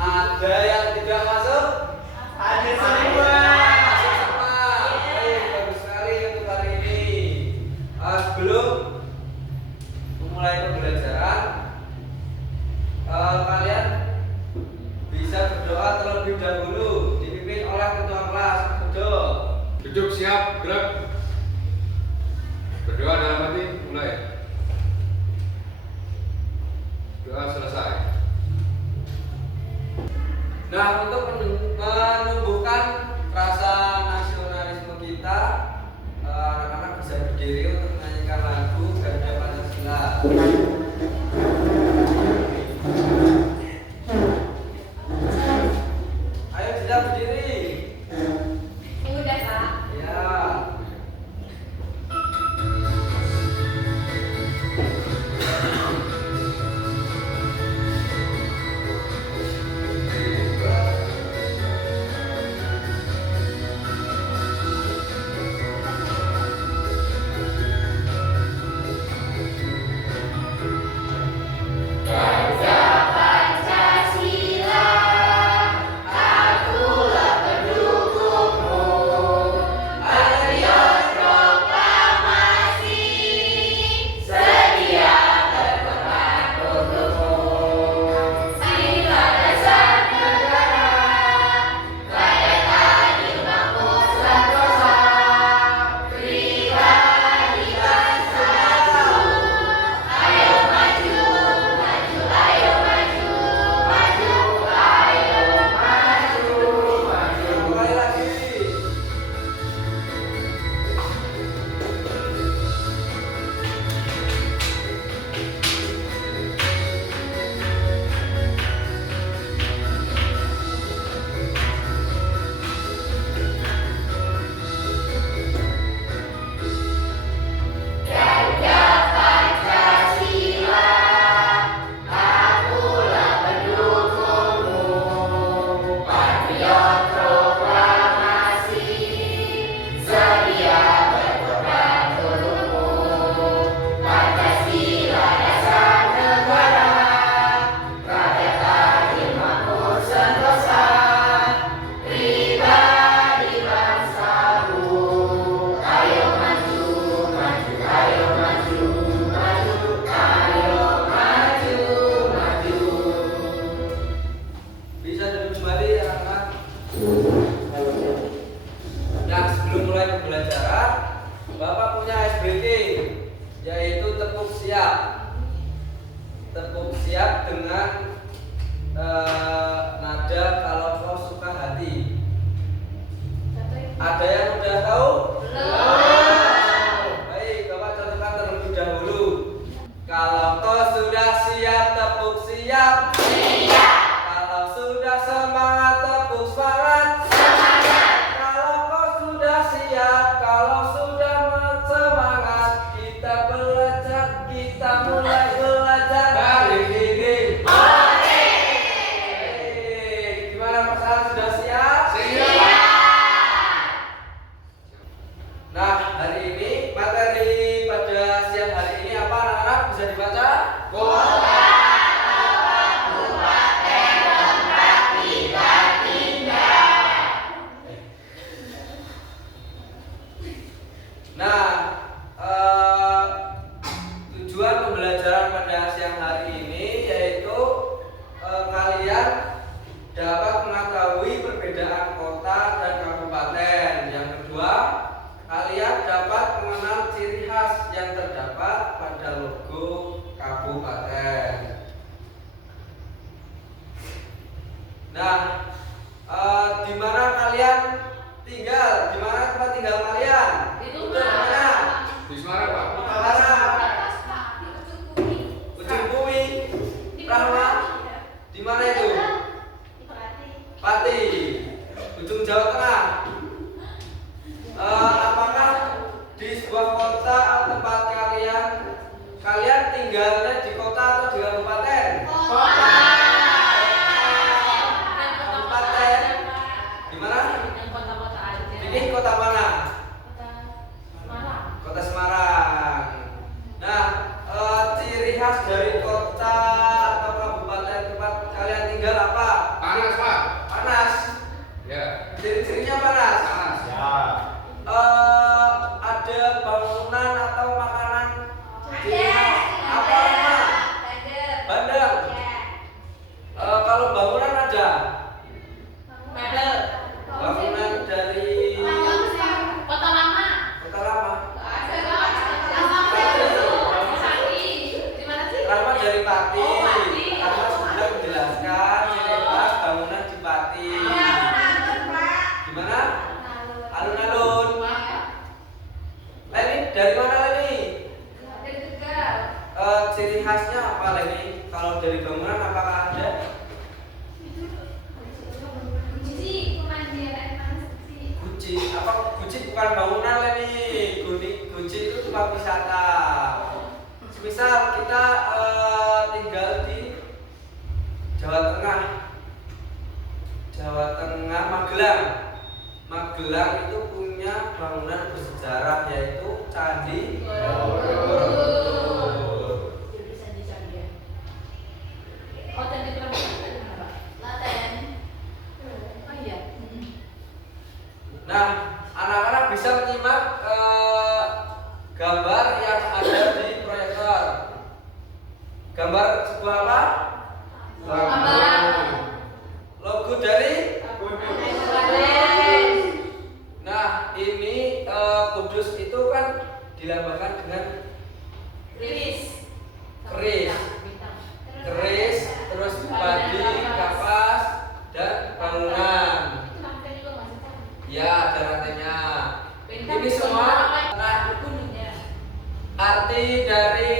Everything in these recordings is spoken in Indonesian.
ada yang tidak masuk? Ada semua. Masuk semua. Baik, bagus sekali untuk hari ini. Sebelum memulai pembelajaran, kalian bisa berdoa terlebih dahulu, dipimpin oleh ketua kelas. Duduk siap, gerak. Berdoa dalam hati, mulai. Doa selesai. Nah, untuk menumbuhkan rasa nasionalisme kita, anak-anak bisa berdiri untuk menyanyikan lagu Garuda Pancasila. Ayo kita berdiri. Udah, Kak. Ya. Mulai lagi. Bisa duduk kembali ya anak-anak. Nah, sebelum mulai pembelajaran, Bapak punya SBK, yaitu tepuk siap. Tepuk siap dengan nada kalau kau suka hati. Ada yang udah tahu? Baik, Bapak contohkan terlebih dahulu. Kalau kau sudah siap, tepuk siap. Kalau sudah semangat, tepuk semangat. Kalau kau sudah siap, kalau sudah semangat, kita belajar, kita mulai belajar hari ini. Gimana perasaan sudah siap? Nah, hari ini materi pada siang hari ini apa anak-anak bisa dibaca? Nah, tujuan pembelajaran pada siang hari ini yaitu kalian dapat mengetahui perbedaan kota dan kabupaten. Yang kedua, kalian dapat mengenal ciri khas yang terdapat pada logo kabupaten. Nah, di mana kalian tinggal? Di mana tempat tinggal kalian? Itu Di mana? Di Semarang, Pak. Mana? Ujung Bumi. Rahma. Di mana itu? Pati. Ujung Jawa Tengah. Apakah di sebuah kota atau tempat kalian tinggalnya di kota atau di kabupaten? Kabupaten. Di mana? Ini kota mana? Kota Semarang. Nah, ciri khas dari kota atau kabupaten tempat kalian tinggal tinggal apa? Panas, Pak. Panas. Ya. Ciri-cirinya panas. Panas. Ya. Ada bangunan atau makanan ciri Ada. khas apa rumah? Bandar. Kalau bangunan ada. Mebel. Bangunan dari Kota lama. kota lama. Di mana sih? Ramah dari Pati. Oh, Pati. Karena sudah menjelaskan ciri khas bangunan di Pati. Gimana? Alun-alun. Leni dari mana Leni? Ciri khasnya apa Leni? Kalau dari bangunan apakah ada? Guci. Apa Guci bukan bangunan Leni? Guci itu tempat wisata. Semisal kita tinggal di Jawa Tengah. Jawa Tengah, Magelang. Magelang itu punya bangunan bersejarah yaitu Candi Borobudur. Nah, anak-anak bisa menyimak gambar yang ada di proyektor. Gambar sebuah apa? Logo dari? Nah, ini Kudus itu kan dilambangkan dengan keris, terus padi, kapas, dan bangunan. Ya, ada rantainya. Ini semua. Nah, arti dari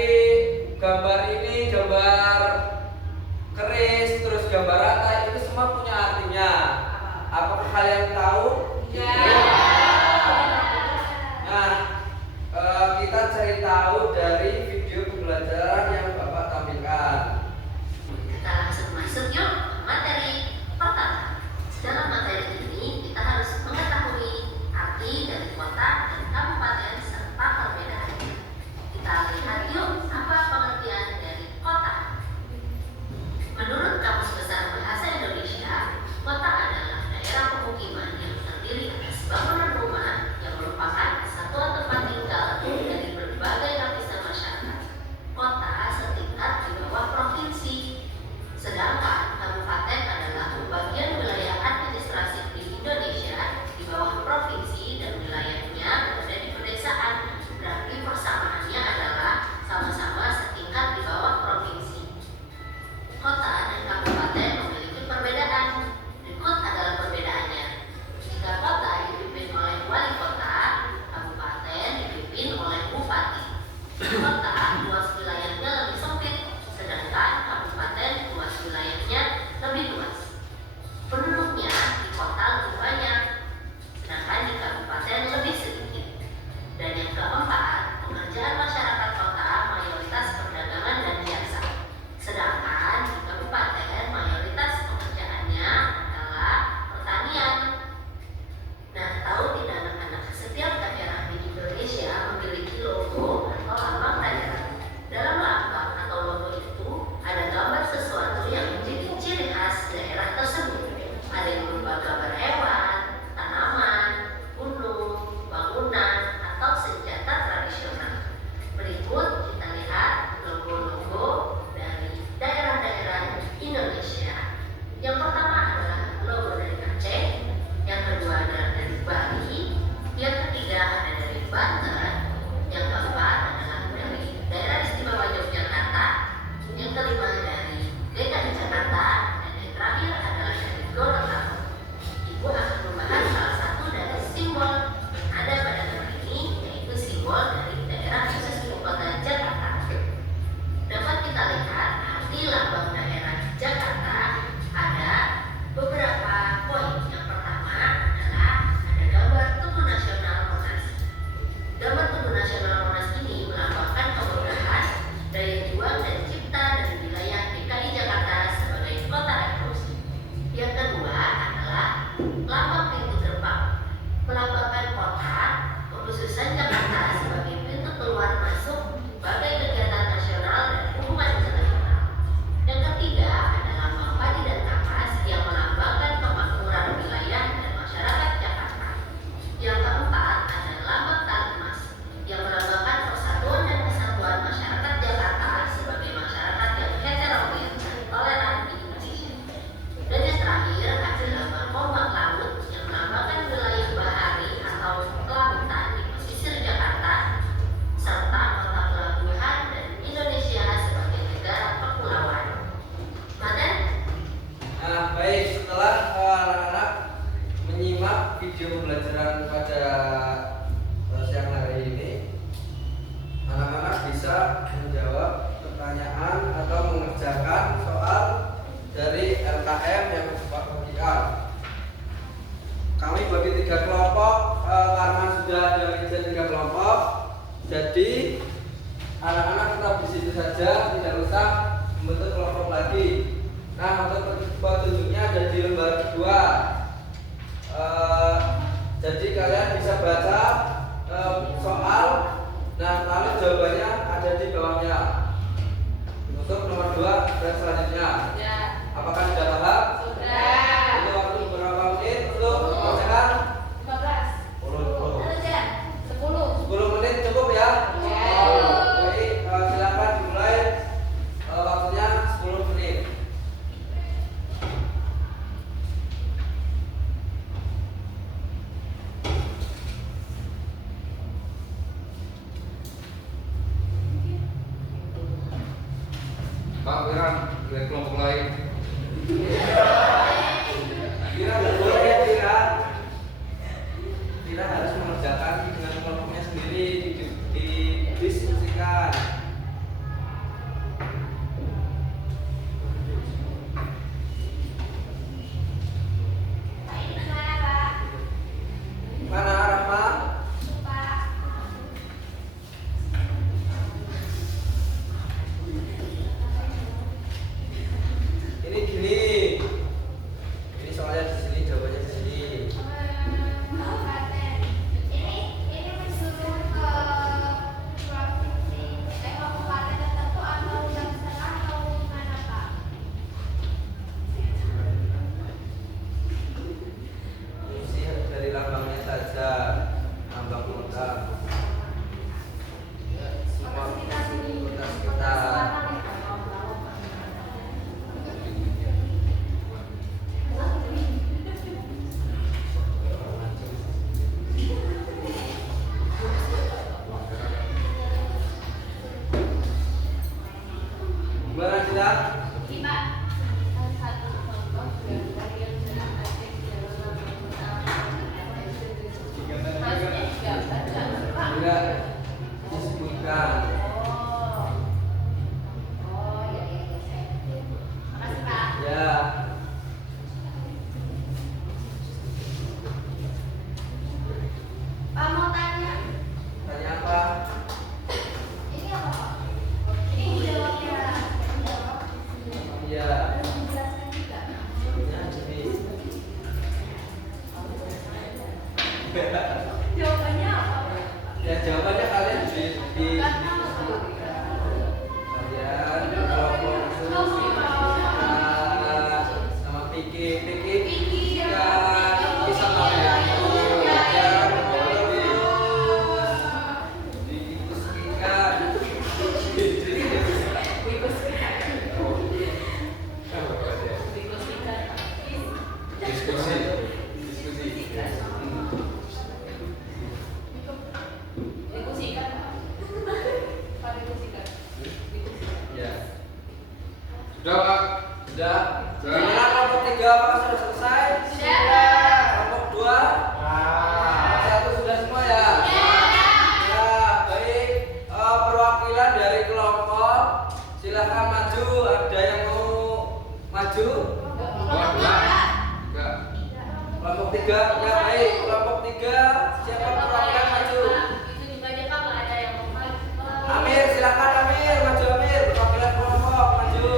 gambar ini, gambar keris, terus gambar rantai itu semua punya artinya. Apakah kalian tahu? Nah, kita cari tahu dari video pembelajaran yang Bapak tampilkan. Kita langsung masuk yuk ke materi pertama. Dalam materi ini kita harus mengetahui arti dari kota dan kabupaten serta perbedaannya. Kita lihat yuk apa pengertian dari kota. Menurut Kamus Besar Bahasa Indonesia, kota adalah daerah pemukiman yang terdiri atas bangunan rumah yang merupakan kesatuan tempat tinggal dari berbagai lapisan masyarakat. Kota baik, setelah anak-anak menyimak video pembelajaran pada siang hari ini, anak-anak bisa menjawab pertanyaan atau mengerjakan soal dari LKM yang Bapak bagikan. Kami bagi 3 kelompok karena sudah ada rincian 3 kelompok, jadi anak-anak tetap di situ saja, tidak usah membentuk kelompok lagi. Nah, untuk petunjuknya ada di lembar kedua. Jadi kalian bisa baca soal, nah lalu jawabannya ada di bawahnya. Untuk nomor 2 dan selanjutnya. Ya. Apakah sudah paham? Sudah. Itu waktu berapa menit untuk mengerjakan? 15. 10 10. menit cukup ya? Ya. Baik, silakan dimulai. Waktunya 10 menit. Pak Wiran, dari kelompok lain. Kira boleh ya Kira harus mengerjakan dengan kelompoknya sendiri, didiskusikan. Mana Rahma? Ini gini. Ini soalnya di sini, jawabannya di sini. Fungsi dari lambangnya saja, lambang kota. Semua fungsi kota sekitar. Gimana kita? Enggak disebutkan. Ya. Tanya apa? Iya. Ya, jadi. Ya jawabannya kalian di kalian kelompok sama Piki ya bisa kalian didiskusikan. Diskusi. Ya. Sudah Pak. Sudah. Sudah. Gimana kelompok 3 apakah sudah selesai? Sudah. Kelompok 2? Kelompok 1 sudah semua ya? Ya, baik. Perwakilan dari kelompok silahkan maju. Ada yang mau maju? Enggak. Kelompok 3, ya baik. Kelompok 3, siapa perwakilan maju? Amir, silakan Amir, maju Amir. Perwakilan kelompok maju.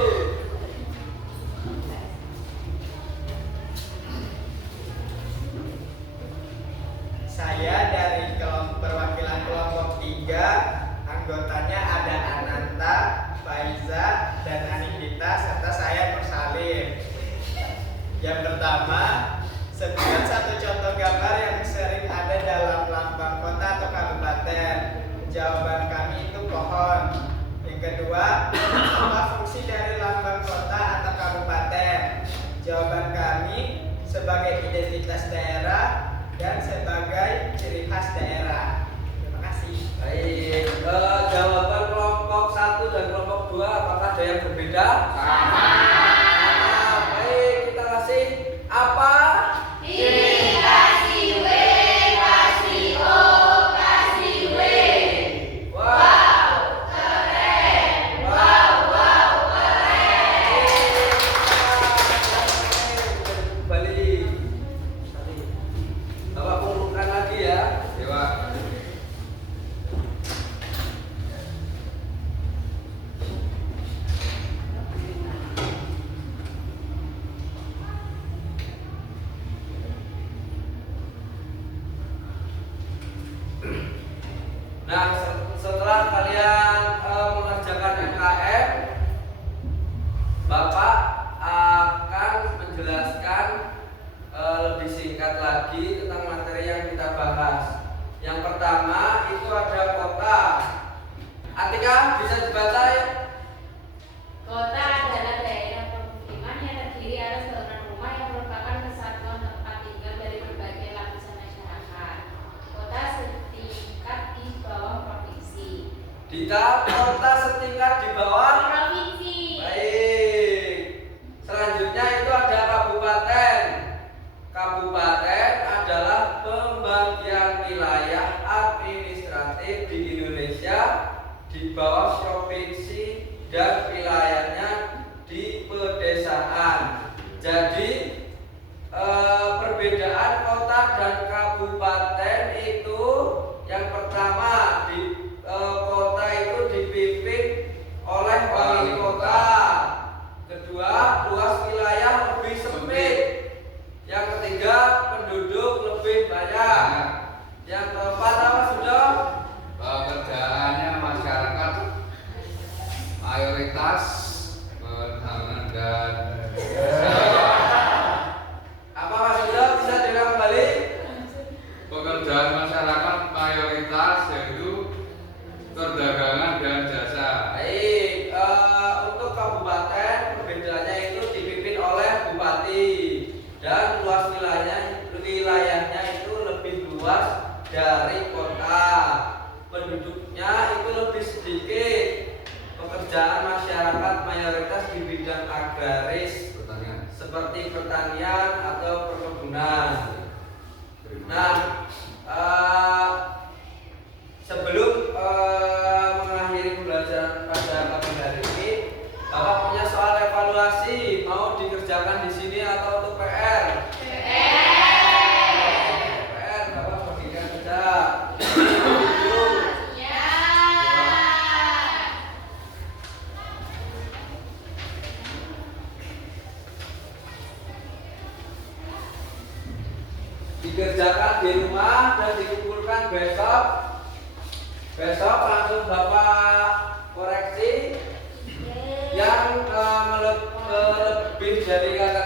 Saya dari perwakilan kelompok 3, anggotanya ada Ananta, Faiza, dan Anindita, serta saya Nur Salim. Yang pertama, sebutkan satu contoh gambar yang sering ada dalam lambang kota atau kabupaten. Jawaban kami itu pohon. Yang kedua, apa fungsi dari lambang kota atau kabupaten? Jawaban kami sebagai identitas daerah dan sebagai ciri khas daerah. Terima kasih. Baik, jawaban kelompok 1 dan kelompok 2 apakah ada yang berbeda? Baik, kita kasih Apa? Dikasih W, kasih O, kasih W. Wow. Keren. Wow, keren. Balik. Bapak kumpulkan lagi ya. Ya Pak. Nah, setelah kalian mengerjakan MKM, Bapak akan menjelaskan lebih singkat lagi tentang materi yang kita bahas. Yang pertama itu ada kota. Atika bisa dibaca ya? Kota adalah daerah pemukiman yang terdiri atas bangunan rumah yang merupakan kesatuan tempat tinggal dari berbagai lapisan masyarakat. Kota setingkat di bawah provinsi. Dita, kota setingkat di bawah. Provinsi. Baik. Selanjutnya itu ada kabupaten. Kabupaten adalah pembagian wilayah administratif di Indonesia di bawah provinsi dan wilayahnya di pedesaan. Jadi perbedaan kota dan kabupaten itu yang pertama di kota itu dipimpin oleh wali kota. Kedua, luas wilayah lebih sempit. Yang ketiga, penduduk lebih banyak. Yang keempat apa sudah? Pekerjaannya masyarakat mayoritas pertanian dan Apa Mas Sudah bisa diulang kembali? pekerjaan masyarakat mayoritas yaitu perdagangan dan jasa. Baik, untuk kabupaten perbedaannya itu dipimpin oleh bupati dan luas wilayahnya itu lebih luas dari kota. Penduduknya itu lebih sedikit. Pekerjaan masyarakat mayoritas di bidang agraris Pertanian. seperti pertanian atau perkebunan. Nah, sebelum mengakhiri pembelajaran pada pagi hari ini, Bapak punya soal evaluasi mau dikerjakan di sini atau untuk PR? PR, Bapak bagikan saja. Ya. Dikerjakan di rumah dan dikumpulkan besok. Besok langsung Bapak koreksi yang lebih dari kata